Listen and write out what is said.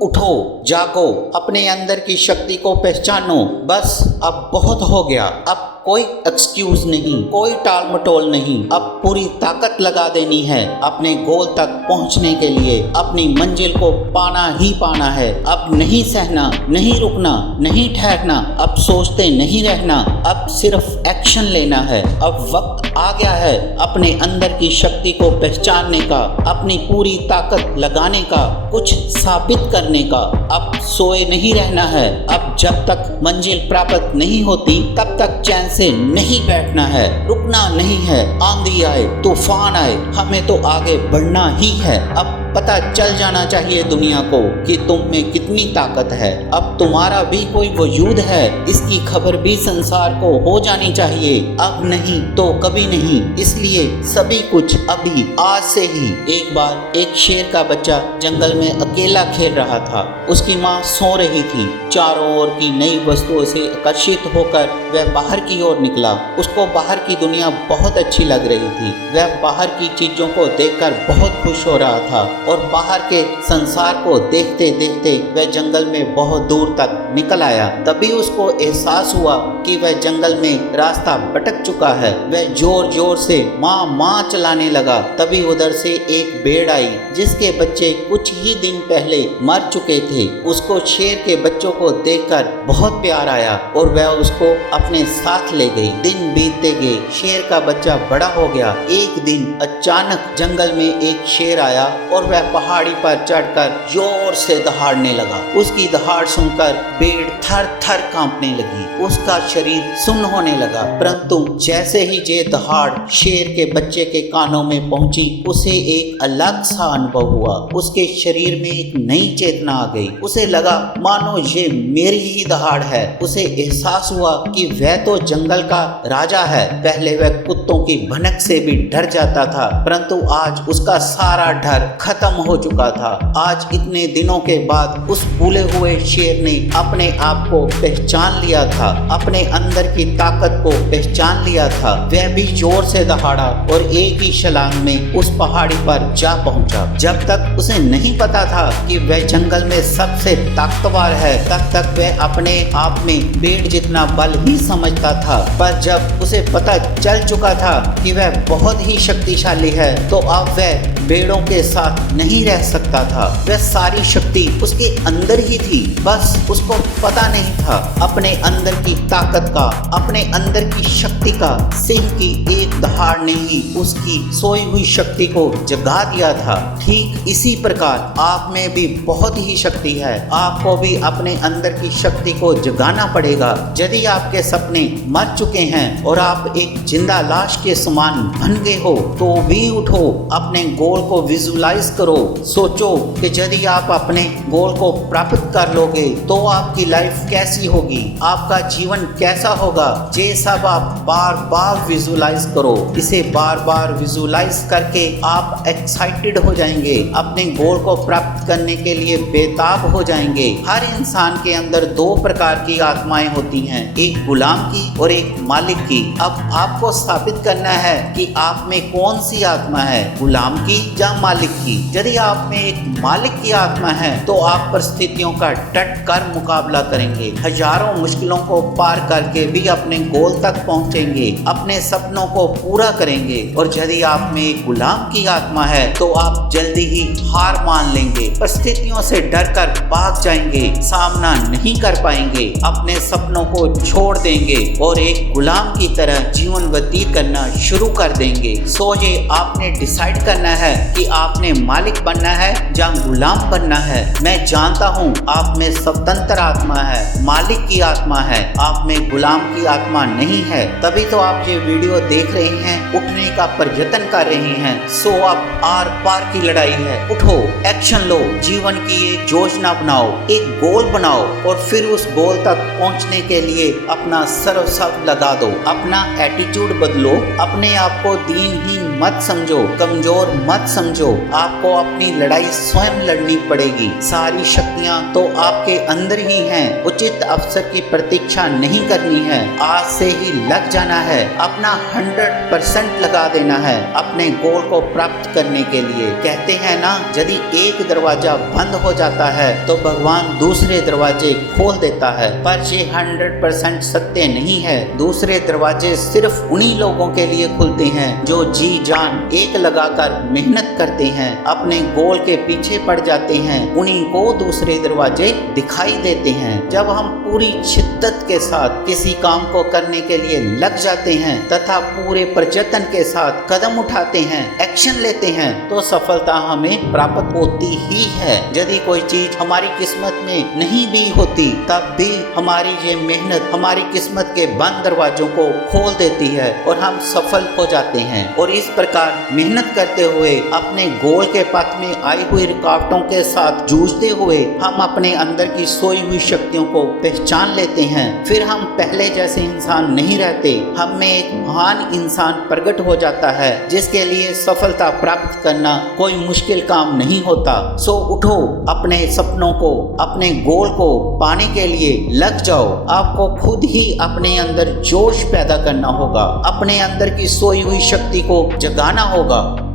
उठो, जागो, अपने अंदर की शक्ति को पहचानो। बस अब बहुत हो गया। अब कोई एक्सक्यूज नहीं, कोई टाल मटोल नहीं। अब पूरी ताकत लगा देनी है अपने गोल तक पहुंचने के लिए। अपनी मंजिल को पाना ही पाना है। अब नहीं सहना, नहीं रुकना, नहीं ठहरना। अब सोचते नहीं रहना, अब सिर्फ एक्शन लेना है। अब वक्त आ गया है अपने अंदर की शक्ति को पहचानने का, अपनी पूरी ताकत लगाने का, कुछ साबित करने का। अब सोए नहीं रहना है। अब जब तक मंजिल प्राप्त नहीं होती तब तक चैन से नहीं बैठना है, रुकना नहीं है। आंधी आए, तूफान आए, हमें तो आगे बढ़ना ही है। अब पता चल जाना चाहिए दुनिया को कि तुम में कितनी ताकत है। अब तुम्हारा भी कोई वजूद है, इसकी खबर भी संसार को हो जानी चाहिए। अब नहीं तो कभी नहीं, इसलिए सभी कुछ अभी आज से ही। एक बार एक शेर का बच्चा जंगल में अकेला खेल रहा था। उसकी माँ सो रही थी। चारों ओर की नई वस्तुओं से आकर्षित होकर वह बाहर की ओर निकला। उसको बाहर की दुनिया बहुत अच्छी लग रही थी। वह बाहर की चीजों को देखकर बहुत खुश हो रहा था और बाहर के संसार को देखते देखते वह जंगल में बहुत दूर तक निकल आया। तभी उसको एहसास हुआ कि वह जंगल में रास्ता भटक चुका है। वह जोर जोर से माँ माँ चलाने लगा। तभी उधर से एक भेड़ आई जिसके बच्चे कुछ ही दिन पहले मर चुके थे। उसको शेर के बच्चों को देखकर बहुत प्यार आया और वह उसको अपने साथ ले गई। दिन बीतते गए, शेर का बच्चा बड़ा हो गया। एक दिन अचानक जंगल में एक शेर आया और वह पहाड़ी पर चढ़कर जोर से दहाड़ने लगा। उसकी दहाड़ सुनकर भेड़ थर थर कांपने लगी। उसका शरीर सुन्न होने लगा। परंतु जैसे ही ये दहाड़ शेर के बच्चे के कानों में पहुंची, उसे एक अलग सा अनुभव हुआ। उसके शरीर में एक नई चेतना आ गई। उसे लगा मानो ये मेरी ही दहाड़ है। उसे एहसास हुआ कि वह तो जंगल का राजा है। पहले वह कुत्तों की भनक से भी डर जाता था, परंतु आज उसका सारा डर खत्म हो चुका था। आज इतने दिनों के बाद उस भूले हुए शेर ने अपने आप को पहचान लिया था, अपने अंदर की ताकत को पहचान लिया था। वह भी जोर से दहाड़ा और एक ही छलांग में उस पहाड़ी पर जा पहुंचा। जब तक उसे नहीं पता था कि वह जंगल में सबसे ताकतवर है, तब तक वह अपने आप में भेड़ जितना बल ही समझता था। पर जब उसे पता चल चुका था कि वह बहुत ही शक्तिशाली है, तो अब वह भेड़ों के साथ नहीं रह सकता था। वह सारी शक्ति उसके अंदर ही थी, बस उसको पता नहीं था। अपने अंदर की ताकत का, अपने अंदर की शक्ति का सिंह की एक दहाड़ ने ही उसकी सोई हुई शक्ति को जगा दिया था। ठीक इसी प्रकार आप में भी बहुत ही शक्ति है। आपको भी अपने अंदर की शक्ति को जगाना पड़ेगा। यदि आपके सपने मर चुके हैं और आप एक जिंदा लाश के समान बन गए हो, तो भी उठो, अपने गोल को विजुलाइज करो। सोचो कि यदि आप अपने गोल को प्राप्त कर लोगे तो आपकी लाइफ कैसी होगी, आपका जीवन कैसा होगा। ये सब आप बार बार विजुलाइज करो। इसे बार बार विजुलाइज करके आप एक्साइटेड हो जाएंगे, अपने गोल को प्राप्त करने के लिए बेताब हो जाएंगे। हर इंसान के अंदर दो प्रकार की आत्माएं होती हैं, एक गुलाम की और एक मालिक की। अब आपको साबित करना है कि आप में कौन सी आत्मा है, गुलाम की या मालिक की। यदि आप में एक मालिक की आत्मा है तो आप परिस्थितियों का डट कर मुकाबला करेंगे, हजारों मुश्किलों को पार करके भी अपने गोल तक पहुंचेंगे, अपने सपनों को पूरा करेंगे। और यदि आप में एक गुलाम की आत्मा है तो आप जल्दी ही हार मान लेंगे, परिस्थितियों से डर कर भाग जाएंगे, सामना नहीं कर पाएंगे, अपने सपनों को छोड़ देंगे और एक गुलाम की तरह जीवन व्यतीत करना शुरू कर देंगे। सो ये आपने डिसाइड करना है कि आपने मालिक बनना है या गुलाम बनना है। मैं जानता हूँ आप में स्वतंत्र आत्मा है, मालिक की आत्मा है, आप में गुलाम की आत्मा नहीं है। तभी तो आप ये वीडियो देख रहे हैं, उठने का प्रयत्न कर रहे हैं। सो अब आर पार की लड़ाई है। उठो, एक्शन लो, जीवन की एक योजना बनाओ, एक गोल बनाओ और फिर उस गोल तक पहुंचने के लिए अपना सर्वस्व लगा दो। अपना एटीट्यूड बदलो, अपने आप को दीनहीन मत समझो, कमजोर मत समझो। आपको आपको अपनी लड़ाई स्वयं लड़नी पड़ेगी। सारी शक्तियाँ तो आपके अंदर ही हैं। उचित अवसर की प्रतीक्षा नहीं करनी है, आज से ही लग जाना है, अपना 100% लगा देना है अपने गोल को प्राप्त करने के लिए। कहते हैं ना, यदि एक दरवाजा बंद हो जाता है तो भगवान दूसरे दरवाजे खोल देता है, पर ये 100% सत्य नहीं है। दूसरे दरवाजे सिर्फ उन्हीं लोगों के लिए खुलते हैं जो जी जान एक लगाकर मेहनत करते हैं, अपने गोल के पीछे पड़ जाते हैं। उन्हीं को दूसरे दरवाजे दिखाई देते हैं। जब हम पूरी शिद्दत के साथ किसी काम को करने के लिए लग जाते हैं तथा पूरे प्रयत्न के साथ कदम उठाते हैं, एक्शन लेते हैं, तो सफलता हमें प्राप्त होती ही है। यदि कोई चीज हमारी किस्मत में नहीं भी होती, तब भी हमारी ये मेहनत हमारी किस्मत के बंद दरवाजों को खोल देती है और हम सफल हो जाते हैं। और इस प्रकार मेहनत करते हुए अपने गोल के पथ में आई हुई रुकावटों के साथ जूझते हुए हम अपने अंदर की सोई हुई शक्तियों को पहचान लेते हैं। फिर हम पहले जैसे इंसान नहीं रहते, हम में एक महान इंसान प्रकट हो जाता है जिसके लिए सफलता प्राप्त करना कोई मुश्किल काम नहीं होता। सो उठो, अपने सपनों को, अपने गोल को पाने के लिए लग जाओ। आपको खुद ही अपने अंदर जोश पैदा करना होगा, अपने अंदर की सोई हुई शक्ति को जगाना होगा।